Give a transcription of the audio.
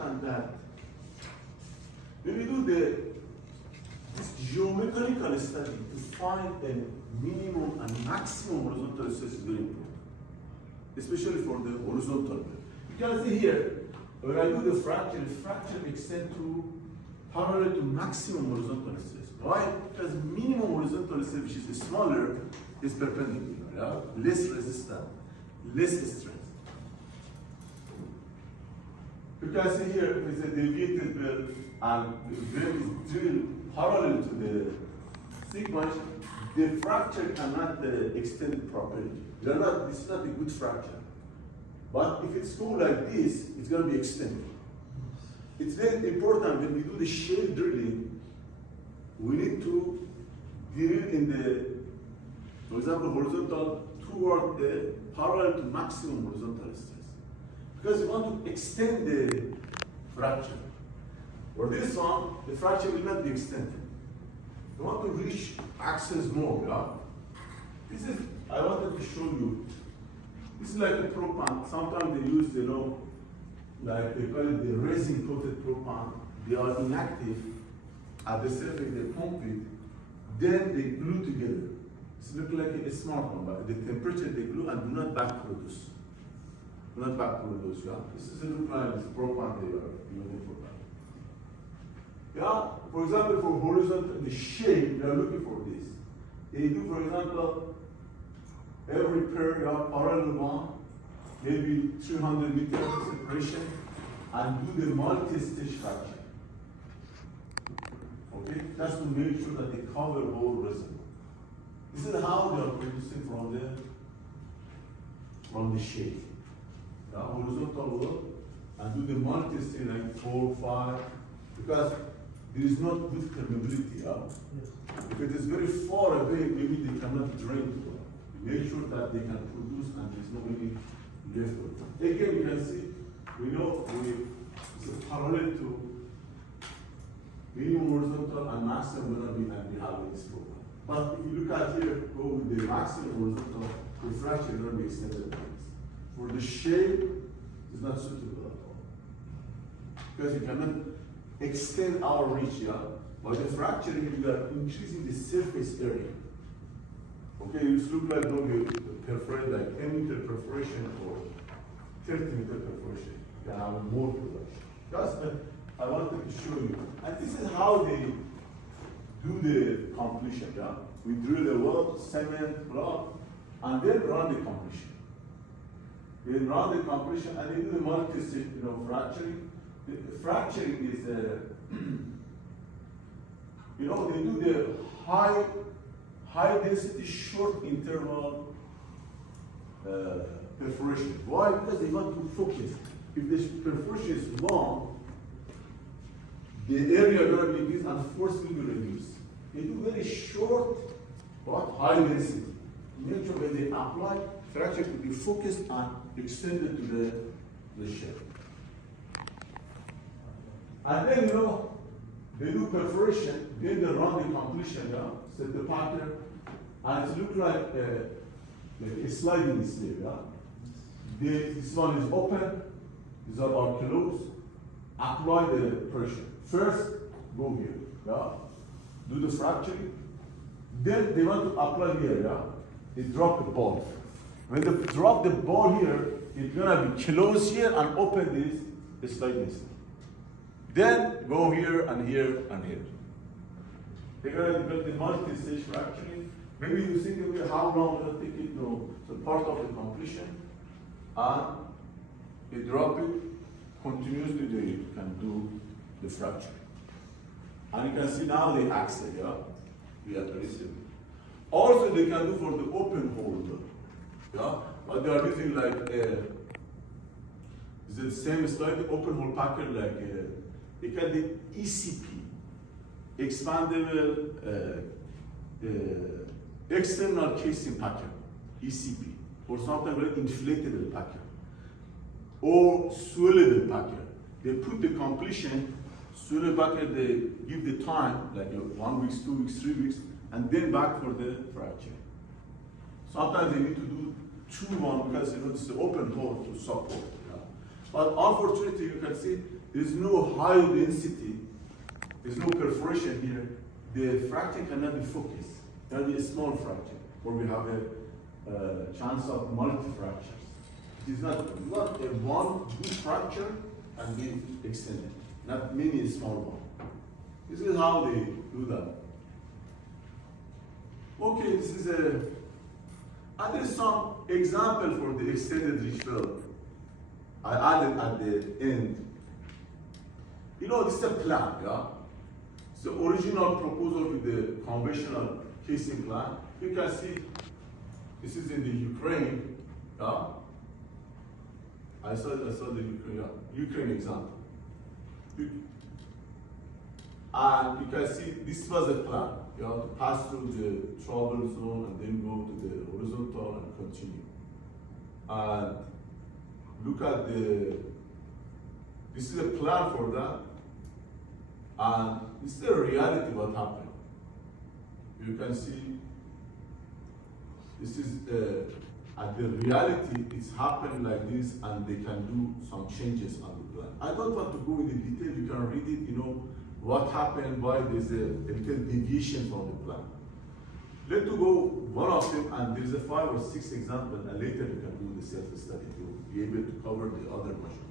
important that when we do this geometrical study to find a minimum and maximum horizontal stress is very important, especially for the horizontal. You can see here, when I do the fracture extends to parallel to maximum horizontal stress. Why? Because minimum horizontal stress, which is smaller, is perpendicular, yeah? Less resistance, less stress. You can see here is a deviated belt and the belt is drilled parallel to the sequence. The fracture cannot extend it properly. This is not a good fracture. But if it's go like this, it's going to be extended. It's very important when we do the shell drilling, we need to drill in the, for example, horizontal toward the parallel to maximum horizontal stress. Because we want to extend the fracture. For this one, the fracture will not be extended. We want to reach access more, yeah? This is, I wanted to show you. This is like a propan. Sometimes they use, like they call it the resin coated propan. They are inactive. At the surface, they pump it. Then they glue together. It's look like a smart one, but the temperature they glue and do not back produce. Do not back produce, yeah? This is a look like this propan they are using for that. Yeah, for example, for horizontal, the shape, they are looking for this. They do, for example, every pair, parallel one, maybe 300 meters separation, and do the multi-stage fracture. Okay, that's to make sure that they cover whole resin. This is how they are producing from the shape. Yeah, horizontal work, and do the multi-stage like 4, 5, because there is not good permeability. Yeah? Yes. If it is very far away, maybe they cannot drain to it. Make sure that they can produce and there's no any left over. Again, you can see, we know it's parallel to minimum horizontal and maximum horizontal, and we have this program. But if you look at here, go with the maximum horizontal, the fracture is going to be extended like this. For the shape, it's not suitable at all. Because you cannot extend our reach, yeah? By the fracturing, you are increasing the surface area. Okay, it looks like you perforate like 10 meter perforation or 30 meter perforation. You can have more production. That's I wanted to show you. And this is how they do the completion. Yeah? We drill the well, cement, block, and then run the completion. They run the completion and they do the multi-stage, fracturing. The fracturing is, they do the high density, short interval perforation. Why? Because they want to focus. If the perforation is long, the area is going to be this and force will be reduced. They do very short but high density. Make sure when they apply, fracture to be focused and extended to the shape. And then they do perforation, then they run the completion, set the pattern, and it looks like a sliding slab. This one is open, these are all closed. Apply the pressure. First, go here, do the fracturing. Then they want to apply here, They drop the ball. When they drop the ball here, it's gonna be closed here and open this sliding slab. Then go here and here and here. They're going to develop the multi-stage fracturing. Maybe you think about how long will it take it to part of the completion. And they drop it, continuously they can do the fracturing. And you can see now the axle, we have received. Also they can do for the open hole, but they are using like the same slide, the open hole packer like they call the ECP, expandable external casing packer, ECP, or sometimes like inflatable packer, or swellable packer. They put the completion, swellable packer, they give the time, like 1 week, 2 weeks, 3 weeks, and then back for the fracture. Sometimes they need to do 2-1 because it's an open hole to support. But unfortunately, you can see there's no high density, there's no perforation here. The fracture cannot be focused. It can be a small fracture, where we have a chance of multi-fractures. It is not a one good fracture can be extended, not many small ones. This is how they do that. Okay, this is a, and there's some example for the extended reach belt. I added at the end. You know, this is a plan, yeah? It's the original proposal with the conventional casing plan. You can see this is in the Ukraine, yeah? I saw the Ukraine example. And you can see this was a plan. You have to pass through the trouble zone and then go to the horizontal and continue. And look at this is a plan for that. And this is the reality what happened. You can see this is at the reality, it's happened like this, and they can do some changes on the plan. I don't want to go into detail, you can read it, you know, what happened, why there's a little deviation from the plan. Let's go one of them, and there's a 5 or 6 examples, and later you can do the self-study to be able to cover the other measures.